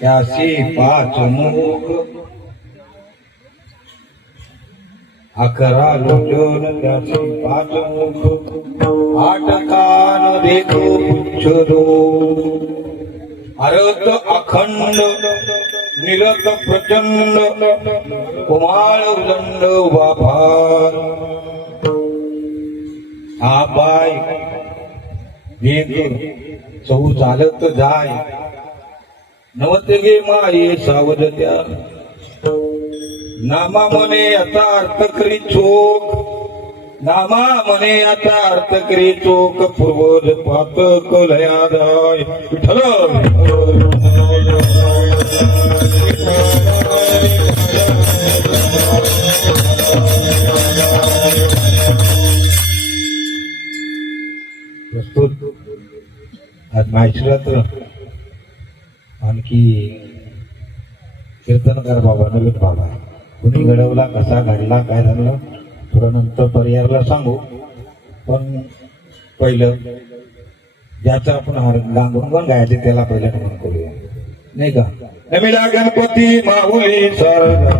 त्यासी पाच मुख अकरा लोचन त्यासी पाच मुख आठ कान देखो पुच्छरो अरत अखंड निरत प्रचंड कुमार उदंड वाफार हा पाय वेग चौ चालत जाय नवते माये सावधत्या नामा मने आता अर्थ करी चोख नामा मने आता अर्थ करी चोख पूर्वज पातक लयादाय विठ्ठल प्रस्तुत आज माहिती आणखी कीर्तनकार बाबा नवीन बाबा कुणी घडवला कसा घडला काय झालं थोडं नंतर पर्यायाला सांगू पण पहिलं ज्याचं आपण गुणगण गायचे त्याला पहिलं नमन करूया नाही का नमिला गणपती माऊली शारदा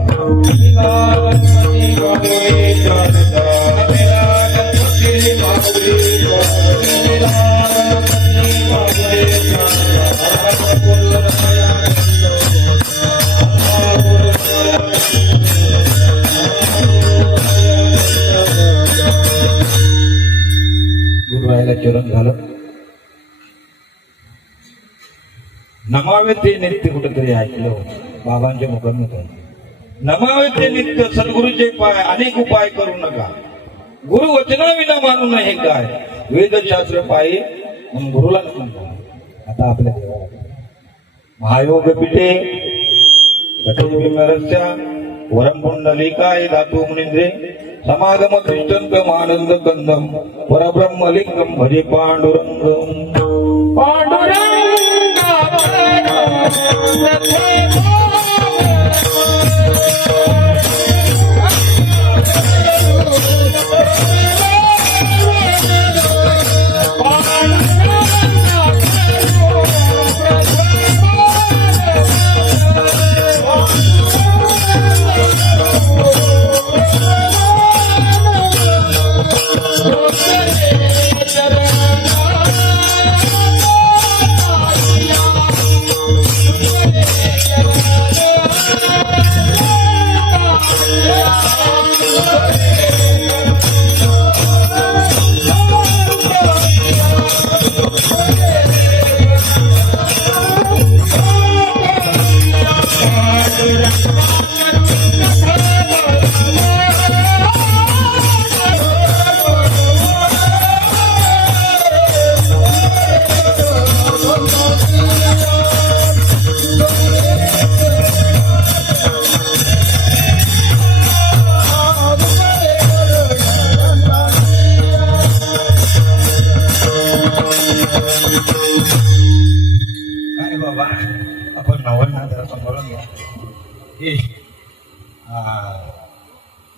गुरुवायला चरण झालं नमावे ते नित्य कुठेतरी ऐकलं बाबांच्या मुखातून नमावे ते नित्य सद्गुरूचे पाय अनेक उपाय करू नका गुरु वचनाविना मानू नये काय वेदशास्त्र पायी म्हणून गुरुला म्हणतो आता आपल्या महायोग पीठे घटविमरस्या वरम पुंडलिकाय धातू मुनिंद्रे समागम कृष्णंतम आनंद कंदम परब्रह्मलिंगम भजे पांडुरंगम पांडुरंग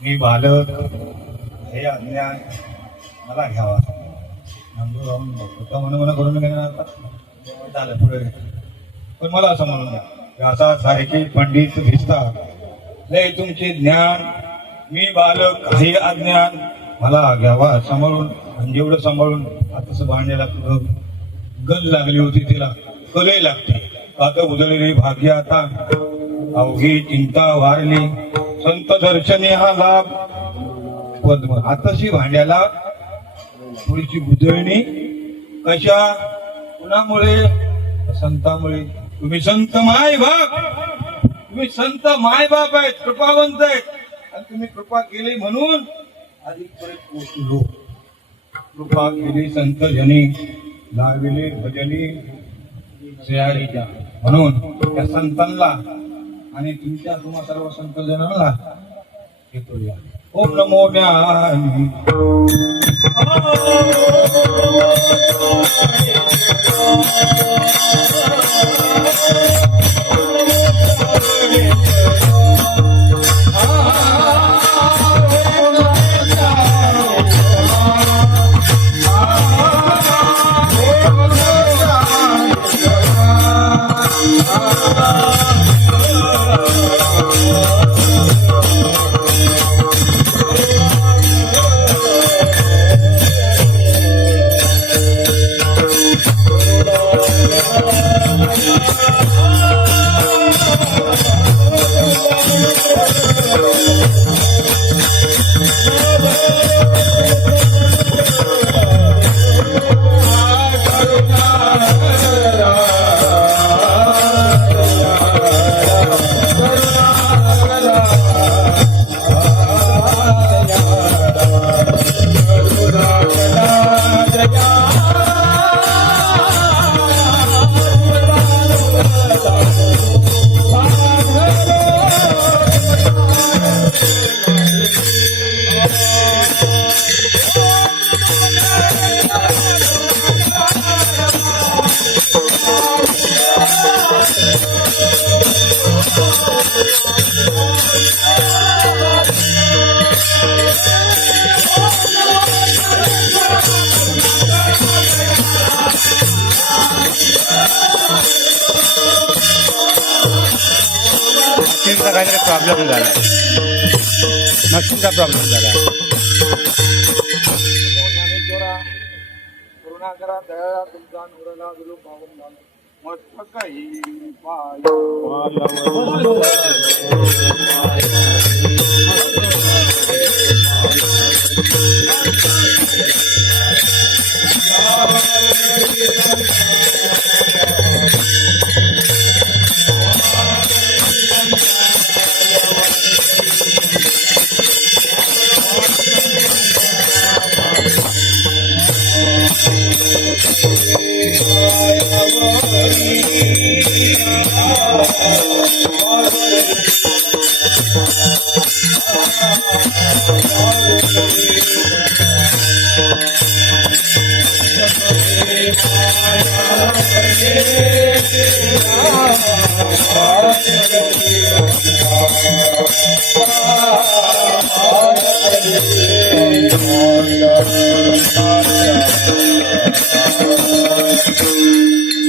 मी बालक हे अज्ञान मला घ्यावा नंदू राहून होता म्हणून करून घेणार झालं पुढे पण मला असं म्हणून घ्या व्यासा सारखे पंडित दिसतात लय तुमचे ज्ञान मी बालक काही अज्ञान मला घ्यावा सांभाळून आणि जेवढं सांभाळून आता भांड्याला तुझं गंज लागली होती तिला कलही लागते आता उजळलेली भाग्य आता अवघी चिंता वारली संत दर्शनी हा लाभ पद्म आताशी भांड्याला थोडीशी बुजळणी कशा कुणामुळे संतामुळे तुम्ही संत माय बाप तुम्ही संत मायबाप आहेत, कृपावंत आहेत, आणि तुम्ही कृपा केली म्हणून आधीपर्यंत पोहोचलो. कृपा केली संत जनी, लाविले भजनी श्रेयारीच्या, म्हणून त्या संतांना आणि तुम्हा सर्व संत जनांना घेतोया. ओम नमो ज्ञानी. काहीतरी प्रॉब्लेम झाला, मशीनचा प्रॉब्लेम झाला. करुणाकरा दया तुमचा नूरला गुरु पावन झालं मस्त काही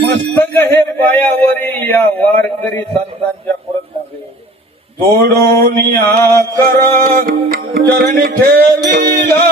मस्तक हे पायावरी या वारकरी संतांच्या परत नव्हे जोडोनिया कर चरणी ठेविला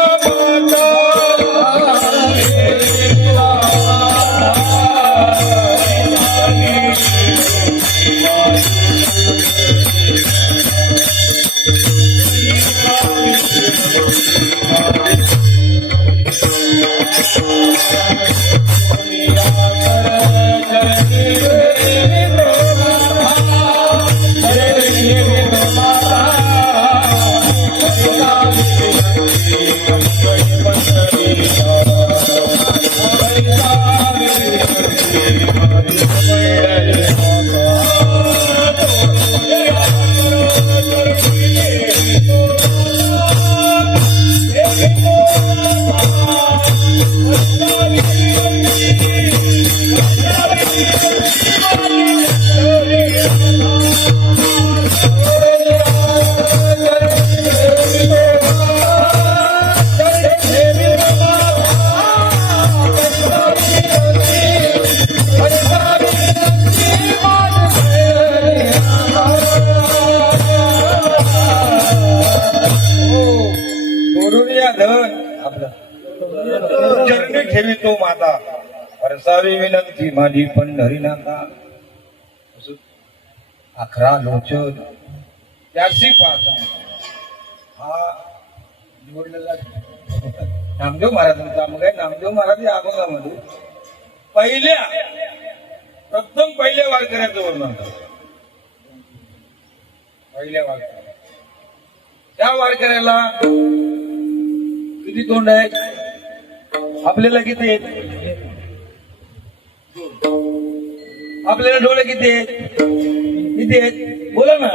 चरणी ठेवितो माता परसावी विनंती माझी पंढरीनाथा. अखरा लोचन त्याशी पाहता हा निवडलेला नामदेव महाराजांचा मग नामदेव महाराज या अभंगामध्ये प्रथम पहिल्या वारकऱ्याचं वर्णन करतात. पहिल्या वारकऱ्या. त्या वारकऱ्याला किती तोंड आहेत? आपल्याला किती आहेत? आपल्याला डोळे किती आहेत? किती आहेत? बोला ना.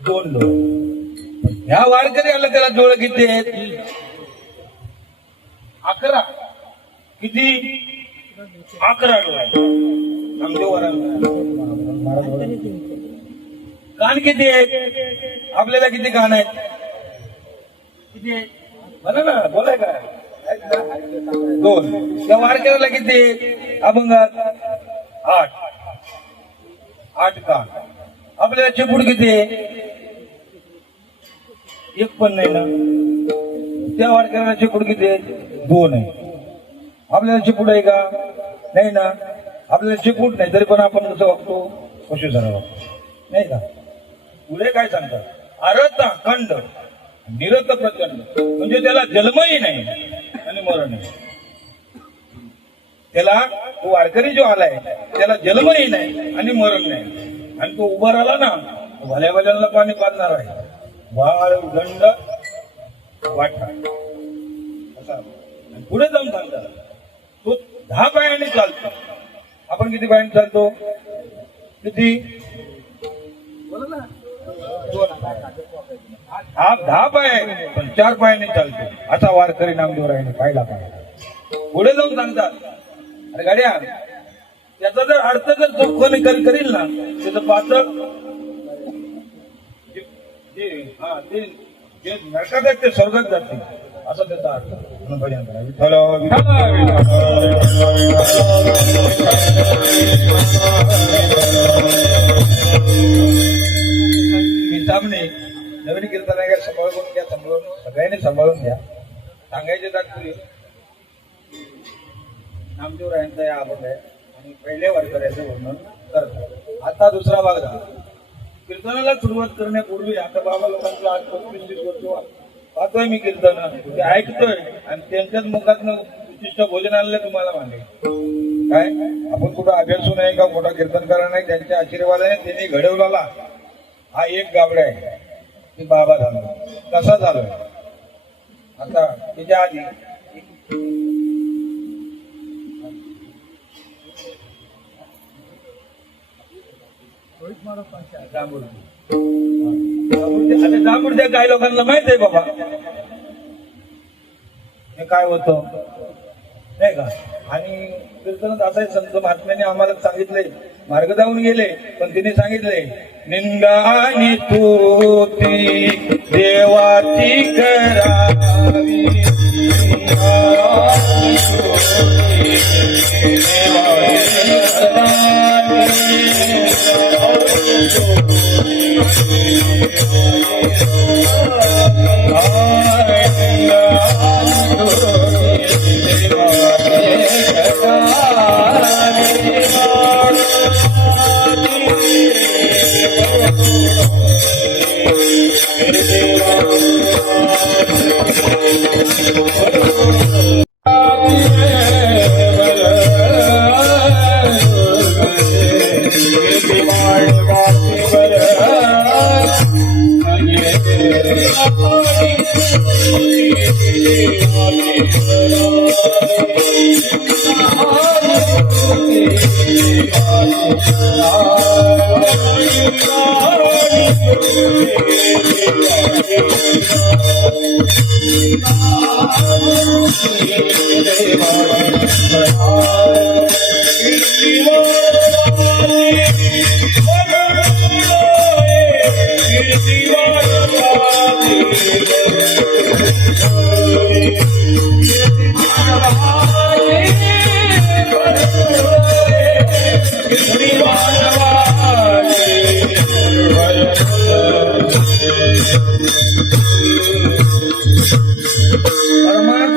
2 डोळे. ह्या वारकऱ्याला त्याला डोळे किती आहेत? 11. किती? 11 डोळे. कान किती आहेत? आपल्याला किती कान आहेत? किती आहेत? म्हणा ना, बोलाय का? 2. त्या वारकऱ्याला किती? अभंगात 8 कान. आपल्याला चिपूड किती आहे? 1 पण नाही ना. त्या वारकऱ्याला चिपूड किती आहे? 2 आहे. आपल्याला चिपूड आहे का? नाही ना. आपल्याला चिपूड नाही तरी पण आपण कसं वागतो? पशु जरा वागतो, नाही का? पुढे काय सांगतात? आरत अखंड निरत प्रचंड, म्हणजे त्याला जन्मही नाही आणि मरण नाही. त्याला तो वारकरी जो आलाय त्याला जन्मही नाही आणि मरण नाही. आणि तो उभा राहिला ना, भल्या भल्यांना पाणी पाजणार आहे. वाळ उदंड वाटा असा. आणि पुढे जाऊन सांगतात तो 10 पायाने चालतो. आपण किती पायाने चालतो? किती? बोला ना. 10 पाय आहे पण 4 पायाने चालतो असा वारकरी नामदेवरायाने पाहिला पाहिजे. पुढे जाऊन सांगतात अरे गाड्या, त्याचा जर अर्थ जर चोखपणे करील ना, त्याचं पाचक जे नरकात आहेत ते स्वर्गात जातील असा त्याचा अर्थ. म्हणून भजन करा. विठ्ठल सामने नवीन कीर्तन आहे का? सांभाळून घ्या, सगळ्यांनी सांभाळून घ्या. सांगायचे तात्पर्य नामदेवरायांचा या अभंग आहे आणि पहिल्या वारकऱ्याचं वर्णन करतात. आता दुसरा भाग झाला. कीर्तनाला सुरुवात करण्यापूर्वी आता बाबा लोकांचं 8-25 वर्ष पाहतोय मी कीर्तन, ते ऐकतोय आणि त्यांच्याच मुखातनं विशिष्ट भोजन आणलं तुम्हाला मागे काय. आपण कुठं अभ्यासू नाही का मोठा कीर्तनकार नाही. त्यांच्या आशीर्वादाने त्यांनी घडवलेला हा एक गावडा आहे की बाबा झाला. कसा झालोय आता त्याच्या आधी जांभूळ काही लोकांना माहित आहे बाबा हे काय होतं नाही का. आणि कीर्तनात असं संत महात्म्याने आम्हाला सांगितलंय, मार्ग जाऊन गेले पण तिने सांगितलंय निंदानी स्तुती देवाची करावी.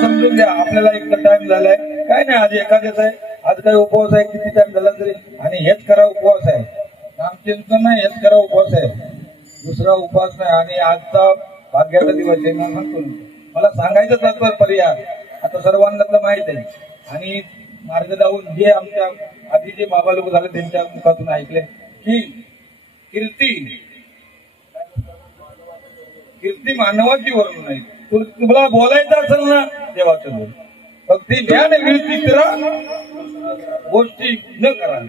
समजून घ्या आपल्याला एक टाइम झालाय काय नाही. आज एखाद्याच आहे, आज काही उपवास आहे, किती टाइम झाला तरी आणि हेच करा उपवास आहे. नामचिंतन नाही, हेच करा उपवास आहे, दुसरा उपवास नाही. आणि आजचा भाग्याचा दिवस आहे ना म्हणतो. मला सांगायचं तात्पर्य आता सर्वांना तर माहित आहे. आणि मार्ग जाऊन जे आमच्या आधी जे बाबा लोक झाले त्यांच्या मुखातून ऐकले की कीर्ती मानवाची वरून नाही. तुला बोलायचं असेल ना देवाचं बोल. फक्त ज्ञान कीर्ती करा, गोष्टी न करा.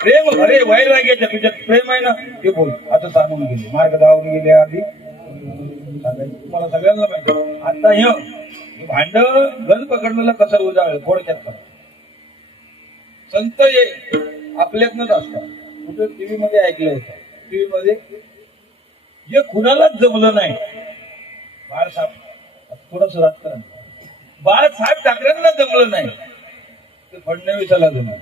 प्रेम भरे वैराग्याच्या तुझ्यात प्रेम आहे ना ते बोल. आता सांगून गेले मार्ग दावून गेले आधी तुम्हाला सगळ्यांना माहिती. आता हे भांड गण पकडलेलं कसं उजाळलं थोडक्यात करा. संत हे आपल्यातनच असतात. कुठे टीव्ही मध्ये ऐकलं होतं, टीव्ही मध्ये जे कुणालाच जमलं नाही बाळासाहेब थोडस राजकारण बाळासाहेब ठाकरेंना जमलं नाही ते फडणवीसाला जमलं.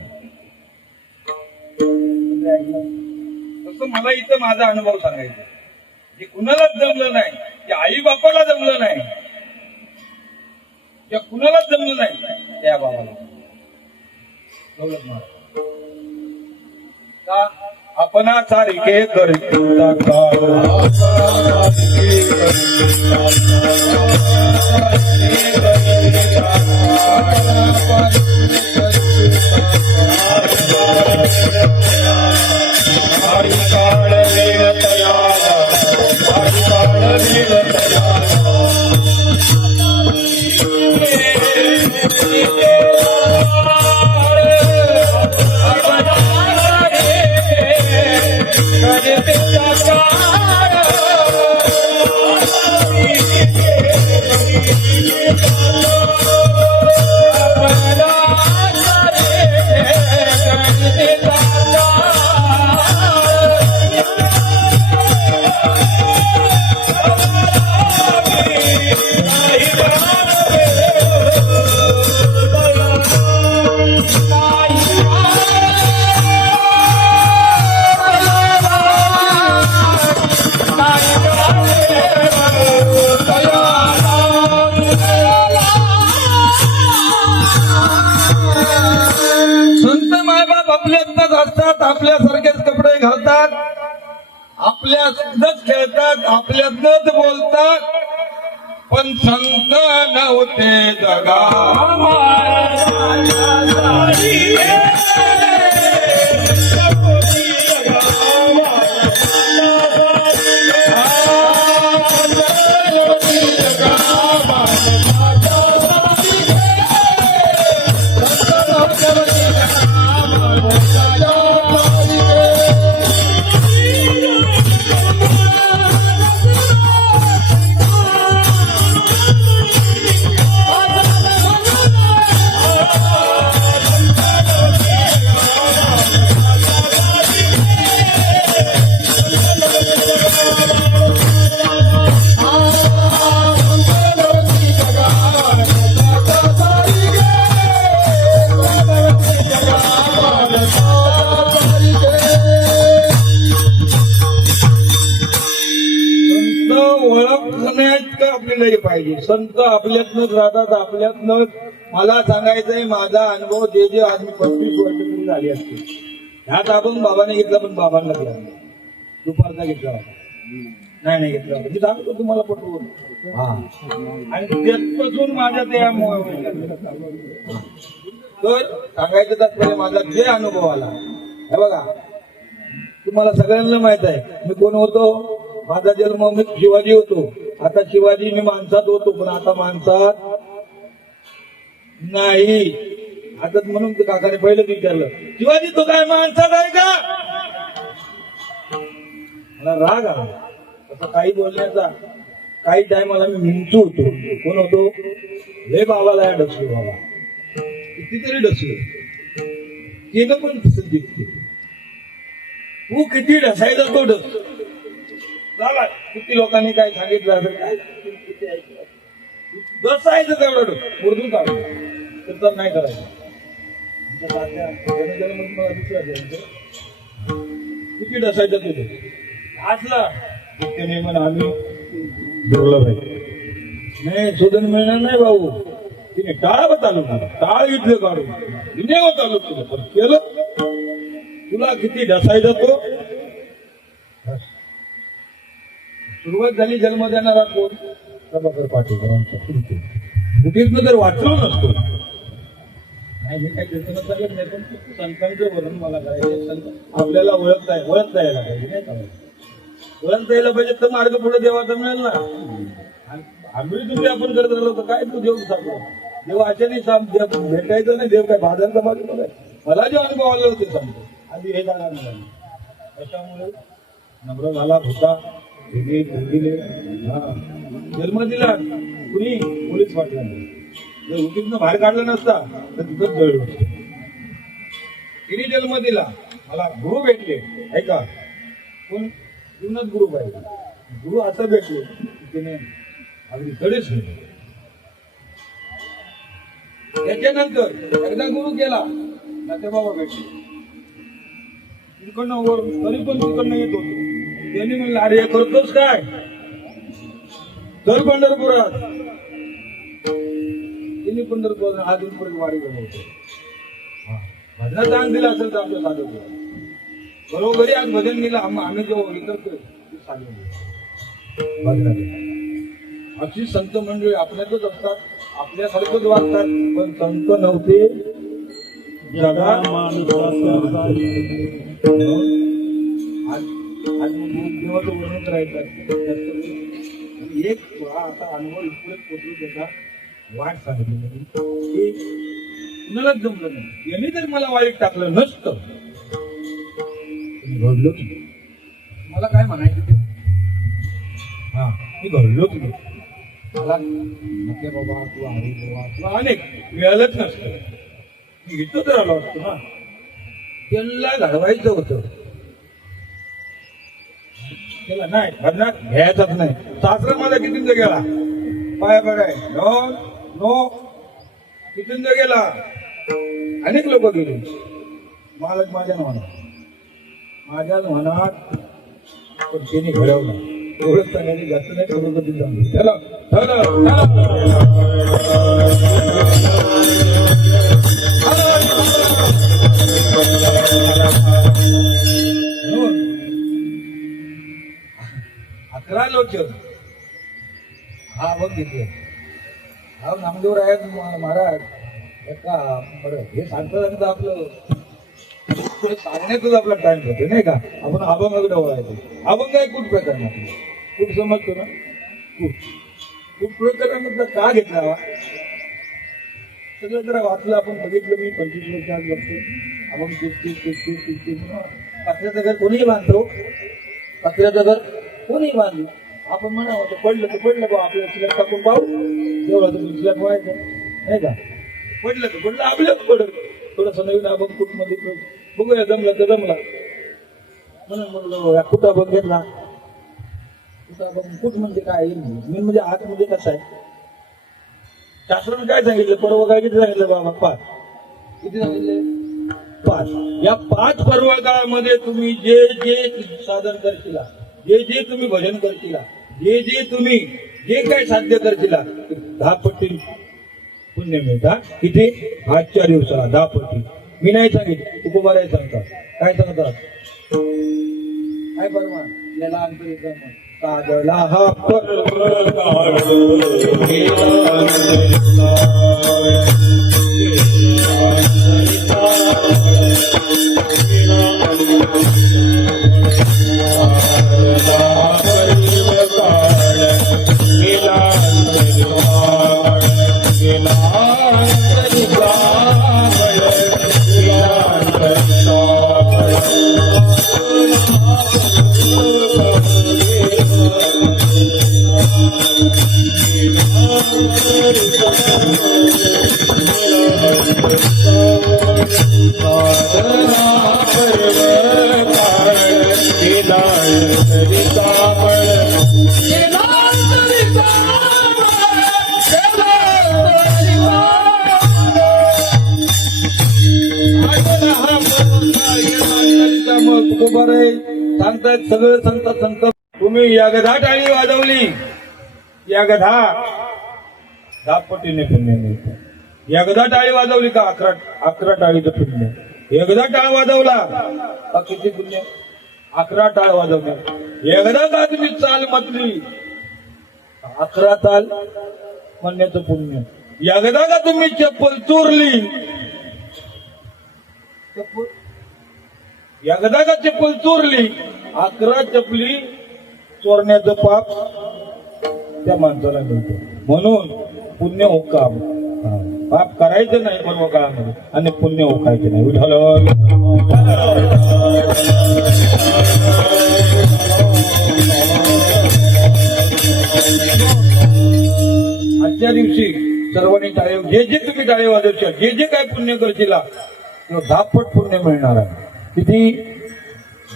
तसं मला इथं माझा अनुभव सांगायचा. जे कुणालाच जमलं नाही, जे आई बापाला जमलं नाही, जे कुणालाच जमलं नाही त्या बाबाला दौलत महाराज का अपना सारिखे करता आपल्यासारखेच कपडे घालतात, आपल्यातच खेळतात, आपल्यातच बोलतात, पण संत नव्हते जगा. आपल्याला पाहिजे. संत आपल्यातनच राहतात, आपल्यातनच. मला सांगायचंय माझा अनुभव जे जे आज मी 25 वर्ष तरी झाली असते. ह्यात आपण बाबाने घेतला, पण बाबांना घेतला दुपारचा घेतला होता, नाही घेतला होता. मी सांगतो तुम्हाला पटवून. हा, आणि त्यापासून माझ्या त्या तर सांगायचं तात्पर्य माझा जे अनुभव आला हे बघा. तुम्हाला सगळ्यांना माहित आहे मी कोण होतो. माझा जन्म मी शिवाजी होतो. आता शिवाजी मी माणसात होतो, पण आता माणसात नाही. आता म्हणून काकाने पहिलं विचारलं शिवाजी तो काय माणसात आहे का. मला राग आला असं काही बोलण्याचा. काही टायमाला मी मिंचू होतो. कोण होतो. हे बाबाला या डसलो बाबा कितीतरी डसलो केलं, पण तसं दिसते. तू किती डसायचा तो डस झाला. किती लोकांनी काय सांगितलं असं काय डसायचं तेवढं उर्दू काढून तर नाही करायचं. किती डसायचं तुझं असला त्याने म्हणा आम्ही दुर्लभ आहे. नाही शोधन मिळणार नाही भाऊ. तिने टाळ चालू केलं, टाळ घेतलं काढून विनेव चालू केलं, पण केलं. तुला किती डसायचा तो. सुरुवात झाली जन्म देणारा कोण. प्रभाकर पाटील कुठेच जर वाचलो नसतो नाही. हे काही त्याचं चालत नाही, पण संतांचं वर्णन मला करायचं. आपल्याला ओळखता यायला पाहिजे नाही का. वळण द्यायला पाहिजे तर मार्ग पुढे देवाचा मिळेल ना. आणि आम्ही तुम्ही आपण करत राहिलो तर काय तू देऊ सांगतो. देव अचानक भेटायचं नाही. देव काय बाजारचा मार्ग नाही. मला जे अनुभव आले होते सांगतो. आधी हे जाणार नाही. त्याच्यामुळे नम्र झाला होता. जन्म दिला कुणी पोलीस वाटला नाही. जर उठीतनं बाहेर काढला नसता तर तिथंच जळलं होतं. तिने जन्म दिला. मला गुरु भेटले. ऐका कोण जीवनात गुरु पाहिजे. गुरु असं भेटले की तिने अगदी कडेच होते. त्याच्यानंतर एकदा गुरु केला नाते बाबा भेटले. तिकडनं वर तरी पण तिकडनं येत होते. त्यांनी म्हणलं अरे करतोस काय चल पंढरपुरात. त्यांनी पंढरपुरात अजूनपर्यंत वारी बनवतो. भजनात दान दिलं असेल तर आमच्या साधं बरोबरी आज भजन दिलं. आम्ही जो करतोय ते साधं भजनात अशी संत मंडळी आपल्यातच असतात. आपल्यासारखंच वागतात. पण संत नव्हते जगा आज देवाचं वर्णन करायचं. एक आता अनुभव इकडे पोचलो त्याचा वाट सांगितली की कुणालाच जमलं नाही. यांनी जर मला वाईट टाकलं नसतं घडलो की मला काय म्हणायचं ते हा मी घडलो की मला म्हटले बाबा तू हरी बाबा तुला अनेक मिळालंच नसतं. मी इथं तर आलो असतो ना. त्यांना घडवायचं होतं. त्याला नाही भजनात घ्यायचाच नाही. सासरा माझा कितींदा गेला पाया पडाय नो नो कितींदा गेला. अनेक लोक गेले. मालक माझ्या माझ्याच मनात पण त्यांनी घडवलं. एवढंच सांगायचं जास्त नाही. थोडं कधी जाऊन चला अकरा लोक हा बघ घेतले. हा नामदेव आहेत महाराज एका बरं हे सांगतात आपलं सांगण्यातच आपला टाइम होतो नाही का. आपण अभंग डवळायचो. अभंग आहे कुठ प्रकार कुठ समजतो ना. कुठ प्रकारामधला का घेतला सगळं जरा वाचलं आपण बघितलं. मी 25 वर्ष आज बघतो अभंग 33 कचऱ्याचं घर कोणीही बांधतो. कचऱ्याचं घर कोणीही बांधली. आपण म्हणावं पडलं तर पडलं बा आपल्याला सिलेक्ट टाकून पाहू जेवढं तर सिलेक्ट व्हायचं नाही का. पडलं तर पडलं आपल्याच पडलं. थोडस नवीन अभंग कुठ मध्ये बघूया जमला तर जमला म्हणून म्हणलं कुठं अभंग घेतला. कुठं अभंग कुठ म्हणजे काय मेन म्हणजे आत म्हणजे कसं आहे. शास्त्राने काय सांगितलं पर्व काय किती सांगितलं बाबा 5 किती सांगितले 5. या 5 पर्वकामध्ये तुम्ही जे जे साधन करशील जे जे तुम्ही भजन करशील जे जे तुम्ही जे काय साध्य करशील 10 पट्टी पुण्य मिळतात. किती आजच्या दिवसाला 10 पट्टी. मी नाही सांगितलं तुकोबाराय सांगतात. काय सांगतात काय बरोबर याला अंतर कागला हा सांगतायत सगळं संत तुम्ही या गधा टाळी वाजवली. या गधा 10 पटीने पुण्य मिळतं. या गधा टाळी वाजवली का 11 टाळीचं पुण्य. एकदा टाळ वाजवला का किती पुण्य 11 टाळ वाजवणे. एकदा का तुम्ही चाल म्हटली 11 ताल म्हणण्याचं पुण्य. एकदा का तुम्ही चप्पल चोरली एकदा का चप्पल चोरली 11 चपली चोरण्याचं पाप त्या माणसाला मिळतं. म्हणून पुण्य हो काम, पाप करायचं नाही पर्व काळामध्ये आणि पुण्य ओकायचं नाही. विठ्ठल आजच्या दिवशी सर्वांनी टाळे, जे तुम्ही टाळे वाजवशाल, जे काय पुण्य करशील 10 पट पुण्य मिळणार आहे. किती?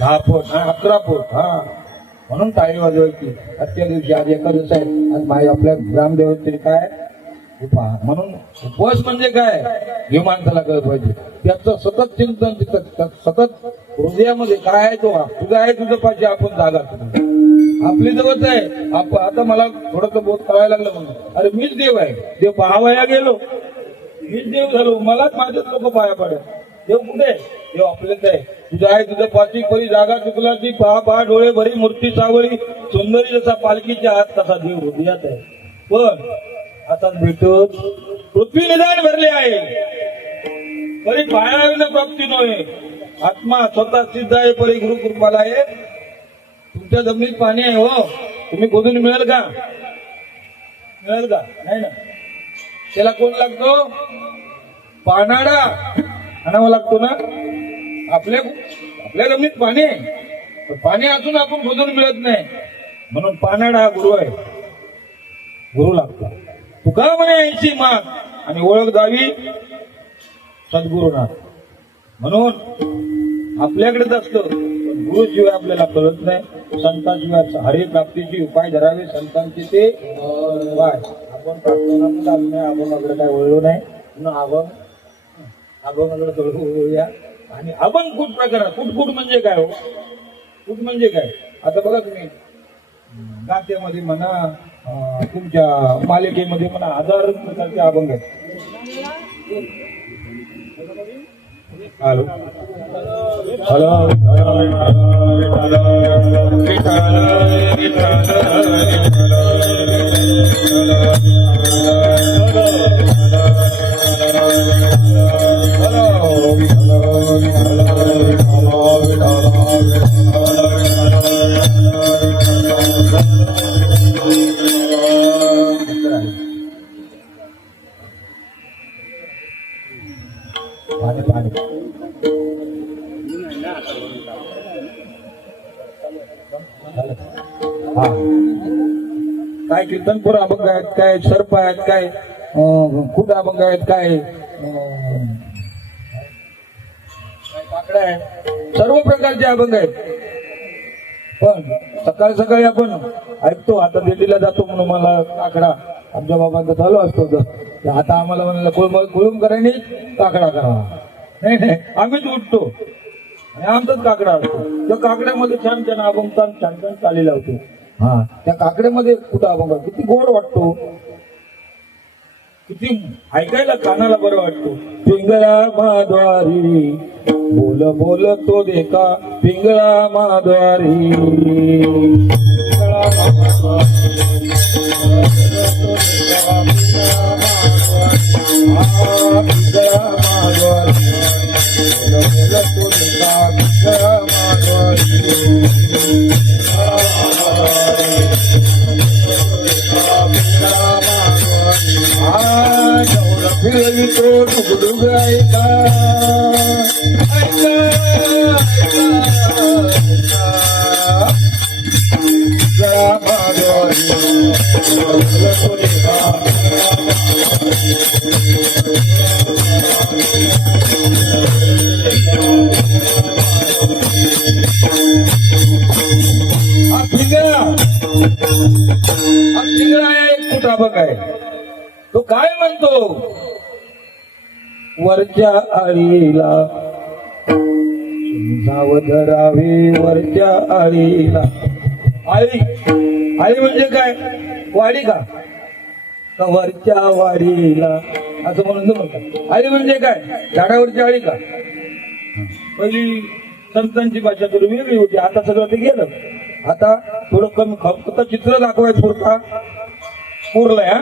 10 पट, 11 पट. म्हणून टाळी वाजवायची आजच्या दिवशी. आज एकादश आहे, आज माझ्या आपल्या ग्रामदेवतेने काय उपवास. म्हणून उपवास म्हणजे काय हे माणसाला कळलं पाहिजे. त्याचं सतत चिंतन, सतत हृदयामध्ये काय आहे, तो तुझा आहे, तुझं पाहिजे, आपण जागा आपली जवळ आहे. आता मला थोडंसं बोध कळायला लागलं म्हणून अरे मीच देव आहे. देव पाहावया गेलो, मीच देव झालो, मलाच माझेच लोक पाया पडत. देव कुठे? देव आपलेच आहे. तुझं आहे, तुझं पाची परी जागा चुकला ती पहा डोळे भरी मूर्ती सावळी सुंदरी जसा पालखीच्या हात तसा देव हृदयात आहे. पण आता भेटत पृथ्वी निदान भरले आहे परी पायाविना प्राप्ती नव्हे. आत्मा स्वतः सिद्ध आहे परी गुरु कृपाला आहे. तुमच्या जमिनीत पाणी आहे हो, तुम्ही खोदून मिळेल का? मिळेल का? नाही ना. त्याला कोण लागतो? पानाडा आणावा लागतो ना. आपल्या जमिनीत पाणी आहे, पाणी असून आपण खोदून मिळत नाही. म्हणून पानाडा हा गुरु आहे, गुरु लागतो. तुका म्हणे 80 माग आणि ओळख द्यावी सद्गुरुनाथ. म्हणून आपल्याकडेच असतं, गुरुशिवाय आपल्याला कळत नाही. संतांशिवाय हरी प्राप्तीचे उपाय धरावे संतांचे ते उपाय. आपण प्रार्थना नाही, अभंगाकडे काय वळलो नाही. म्हणून अभंगाकडे वळूया. आणि अभंग कुठ प्रकार, कुठ म्हणजे काय हो? कुठ म्हणजे काय? आता बघा तुम्ही गात्यामध्ये म्हणा, तुमच्या मालिकेमध्ये म्हणा, 1000 प्रकारचे अभंग आहेत. हॅलो हॅलो काय कीर्तनपूर अभंग आहेत, काय सर्प आहेत, काय कुठ अभंग आहेत, काय पाकड्या आहेत, सर्व प्रकारचे अभंग आहेत. पण सकाळी सकाळी आपण ऐकतो. आता दिल्लीला जातो म्हणून मला काकडा आमच्या बाबांचा चालू असतो. आता आम्हाला म्हणाला कुळूम करायनी काकडा करावा. नाही, आम्हीच उठतो आणि आमचाच काकडा असतो. त्या काकड्यामध्ये छान छान अभंग, छान छान चाली लावतो. त्या काकड्यामध्ये कुठं अभंग किती गोड वाटतो, किती ऐकायला कानाला बरं वाटतो. पिंगळा माद्वारी बोल बोल तो देखा, पिंगळा माद्वारी फिरवितो डुगडुग ऐका एक कुठा बघ आहे. तो काय म्हणतो? वरच्या आळीला धरावे, वरच्या आळीला. आळी आळी म्हणजे काय? वाडी का? वरच्या वाडीला असं म्हणून म्हणतात. आळी म्हणजे काय? झाडावरची आळी का? पहिली संतांची भाषा थोडी वेगळी होती. आता सगळं ते गेलं. आता थोडं कमी फक्त चित्र दाखवायचं पुरता पुरलंय.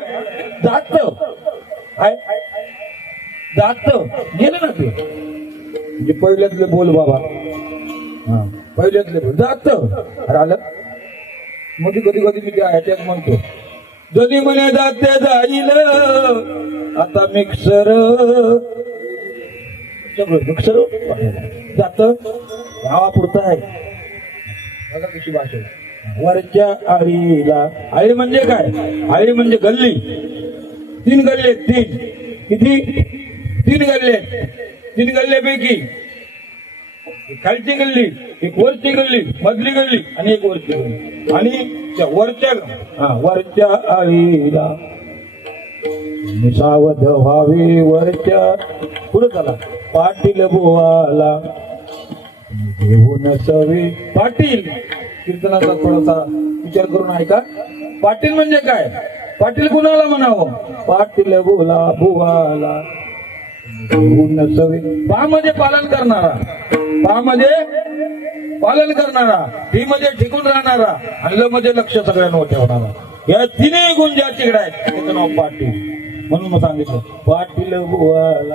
जात जात गेलं ना ते. म्हणजे पहिल्यातले बोल बाबा, पहिल्यातले बोल जात आलं. मध्ये कधी कधी मी त्या ह्याच्यात म्हणतो, जरी म्हणे जाते जाईल आता मिक्सर, सगळं मिक्सर जात गावापुरतं आहे. बघा कशी भाषा आहे. वरच्या आळीला, आळी म्हणजे काय? आळी म्हणजे गल्ली. 3 गल्ले, 3 किती? 3 गल्ले. 3 गल्ल्यापैकी खालची गल्ली, एक वरची गल्ली, मधली गल्ली आणि एक वरची गल्ली. आणि वरच्या आळीला सावध व्हावे, वरच्या पुढे चला. पाटील बोवाला घेऊन सवे. पाटील कीर्तनाचा थोडासा विचार करून ऐका. पाटील म्हणजे काय? पाटील कुणाला म्हणावं? पाटील बोला बुवाला घेऊन सवे. पा मध्ये पालन करणारा, पा मध्ये पालन करणारा, टी मध्ये टिकून राहणारा, आणि ल मध्ये लक्ष सगळ्यांवर ठेवणारा. या तिन्ही गुण ज्याच्याकडे आहेत त्याचं नाव पाटील. म्हणून मग सांगितलं पाटील बुवाला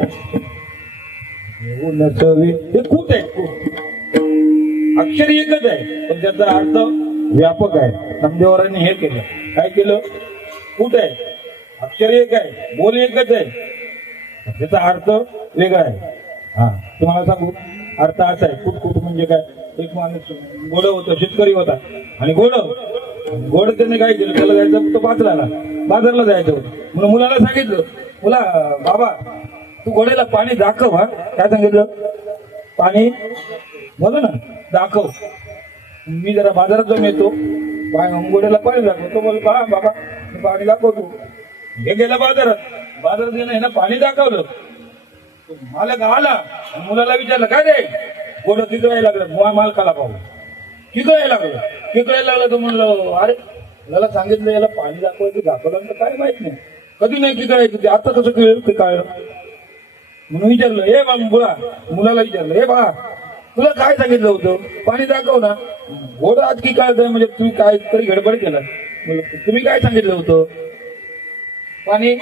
घेऊन सवे. हे खूप आहे, खूप अक्षर एकच आहे पण त्याचा अर्थ व्यापक आहे. नामदेवरांनी हे केलं. काय केलं? कुठ आहे, अक्षर एक आहे, बोल एकच आहे, त्याचा अर्थ वेगळा आहे. हा तुम्हाला सांगू, अर्थ असा आहे. कुट म्हणजे काय? एक माणूस गोड होता, शेतकरी होता, आणि गोड त्याने काय केलं, त्याला जायचं तो बाजारला जायचं. म्हणून मुलाला सांगितलं, मुला बाबा तू घोड्याला पाणी दाखव. हा काय सांगितलं? पाणी बोला ना, दाखव. मी जरा बाजारात जाऊन येतो, घोड्याला पाणी दाखवतो. बोल बाबा पाणी दाखवतो. हे गेलं बाजारात गेलं, ना पाणी दाखवलं. मालक आला, मुलाला विचारलं काय रे, घोडं किकळायला लागलं. मालकाला पाहू किकळायला लागलं. तो म्हणलं अरे मला सांगितलं याला पाणी दाखवलं तर काय माहित नाही, कधी नाही किकळायचं ते, आता कसं कळलं? म्हणून विचारलं, हे मुलाला विचारलं, हे बा तुला काय सांगितलं होतं? पाणी दाखव ना. घोडं आज की काय म्हणजे तुम्ही काय तरी गडबड केला. तुम्ही काय सांगितलं होतं? पाणी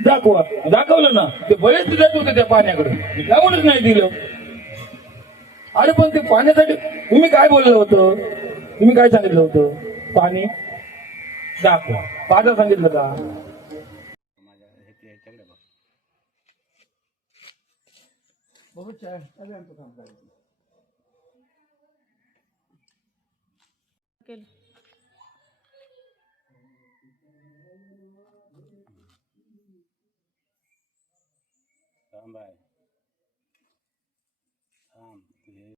दाखवा. दाखवलं ना, ते बरेच जात होते त्या पाण्याकडे, मी जाऊनच नाही दिलं. अरे पण ते पाण्यासाठी तुम्ही काय बोललं होतं? तुम्ही काय सांगितलं होतं? पाणी दाखवा. पाजा सांगितलं का?